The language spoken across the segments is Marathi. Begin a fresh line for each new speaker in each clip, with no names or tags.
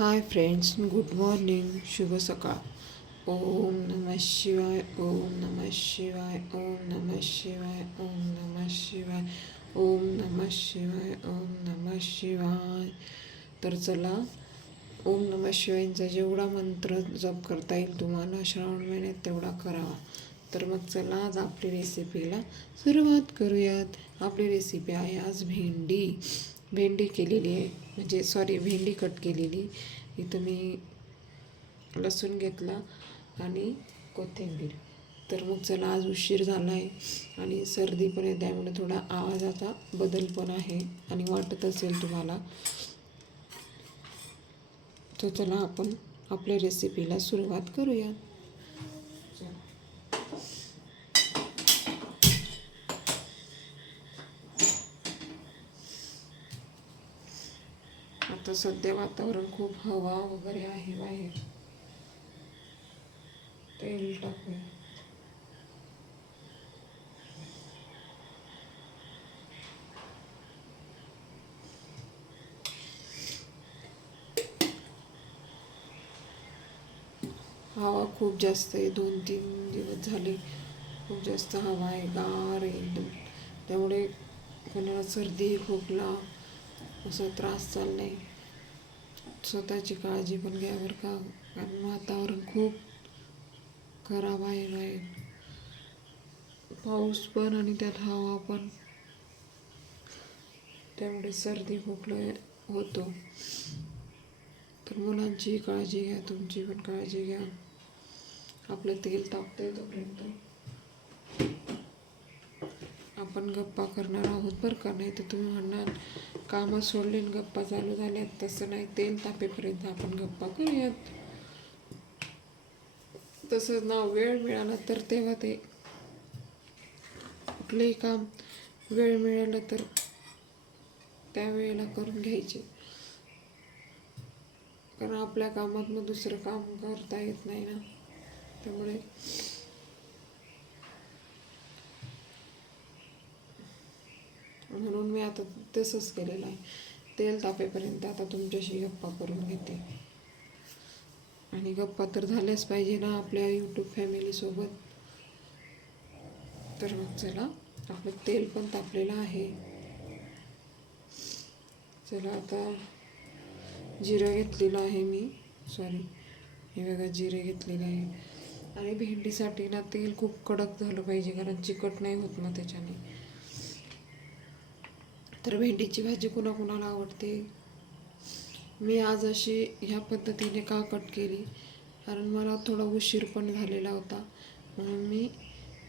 हाय फ्रेंड्स गुड मॉर्निंग शुभ सकाळ ओम नमः शिवाय ओम नमः शिवाय ओम नमः शिवाय ओम नमः शिवाय ओम नमः शिवाय ओम नमः शिवाय तर चला ओम नमः शिवायचा जेवढा मंत्र जप करता येईल तुम्हाला श्रावण महिन्यात तेवढा करावा. तर मग चला आज आपली रेसिपीला सुरुवात करूयात. आपली रेसिपी आहे आज भेंडी. भेंडी केलेली आहे. म्हणजे सॉरी भेंडी कट केलेली. इथं मी लसूण घेतला आणि कोथिंबीर. तर मग चला आज उशीर झाला आहे आणि सर्दी पण आहे त्यामुळे थोडा आवाजाचा बदल पण आहे आणि वाटत असेल तुम्हाला. तर चला आपण आपल्या रेसिपीला सुरुवात करूया आता सध्या वातावरण खूप हवा वगैरे आहे बाहेर. तेल टाकूया. हवा खूप जास्त आहे. दोन तीन दिवस झाले खूप जास्त हवा आहे. गार आहे एकदम. त्यामुळे कोणाला सर्दी खोकला असा त्रास चालला आहे स्वतःची काळजी पण घ्या बरं का. कारण वातावरण खूप खराब आहे बाहेर. पाऊस पण आणि त्यात हवा पण. त्यामुळे सर्दी खोकला होतो. तर मुलांची काळजी घ्या तुमची पण काळजी घ्या. आपलं तेल तापतंय तोपर्यंत. आपण गप्पा करणार आहोत बरं का? नाही तर तुम्ही म्हणणार कामं सोडले आणि गप्पा चालू झाल्यात. तसं नाही तेल तापेपर्यंत आपण गप्पा करूयात. तसं ना वेळ मिळाला तर तेव्हा ते कुठलंही काम वेळ मिळालं तर त्यावेळेला करून घ्यायचे. कारण आपल्या कामात मग दुसरं काम करता येत नाही ना. त्यामुळे म्हणून मी आता तसंच केलेलं आहे. तेल तापेपर्यंत आता तुमच्याशी गप्पा करून घेते. आणि गप्पा तर झाल्याच पाहिजे ना आपल्या यूट्यूब फॅमिलीसोबत तर मग चला आपलं तेल पण तापलेलं आहे. चला आता जिरं घेतलेलं आहे मी. सॉरी हे बघा जिरे घेतलेले आहे. आणि भेंडीसाठी ना तेल खूप कडक झालं पाहिजे कारण चिकट नाही होत मग त्याच्याने. तर भेंडीची भाजी कुणाकुणाला आवडते? मी आज अशी ह्या पद्धतीने का कट केली? कारण मला थोडा उशीर पण झालेला होता. म्हणून मी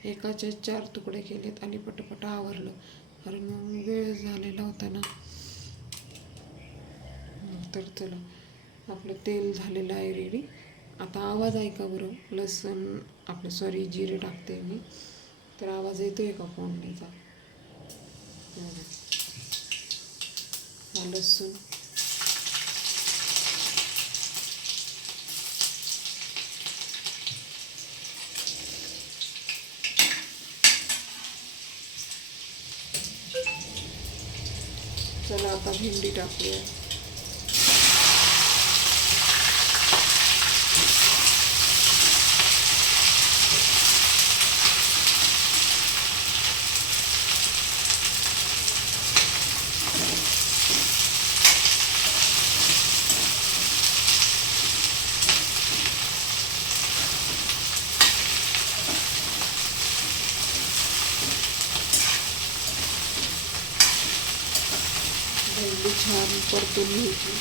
एकाचे चार तुकडे केलेत आणि पटपट आवरलं. कारण मग वेळ झालेला होता ना. तर चला आपलं तेल झालेलं आहे रेडी आता आवाज ऐका बरं. लसूण आपलं सॉरी जिरे टाकते मी. तर आवाज येतो आहे का फोडणीचा हा लसूण चला आता भेंडी टाकूया भेंडी छान परतून घ्यायची.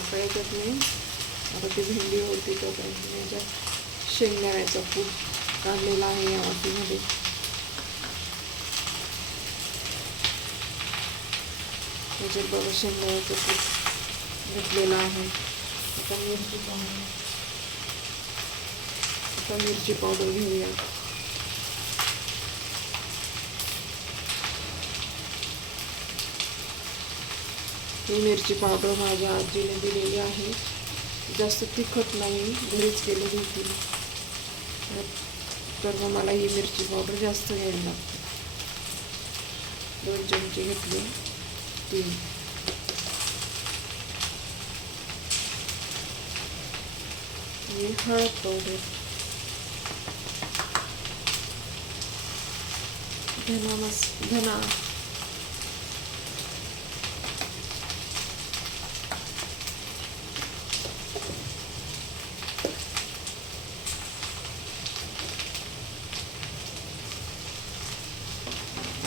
आता याच्यात मी आता ती भेंडी होती तोपर्यंत मी याच्यात शेंगदाण्याचा कूट काढलेला आहे या वाटीमध्ये. त्याच्यात बघा शेंगदाण्याचं कूट घेतलेलं आहे. आता मिरची पावडर. आता मिरची पावडर घेऊया. ही मिरची पावडर माझ्या आजीने दिलेली आहे. जास्त तिखट नाही घरीच केली होती. तर मग मला ही मिरची पावडर जास्त घ्यायला लागते. दोन चमचे घेतले. tea. We heard about it. Then I must, then I,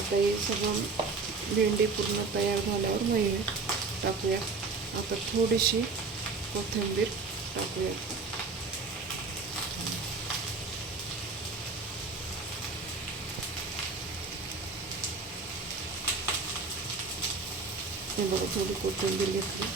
Gracias. भेंडी पूर्ण तयार झाल्यावर वही टाकूया. आता थोडीशी कोथिंबीर टाकूया. हे बघा थोडी कोथिंबीर घेतली.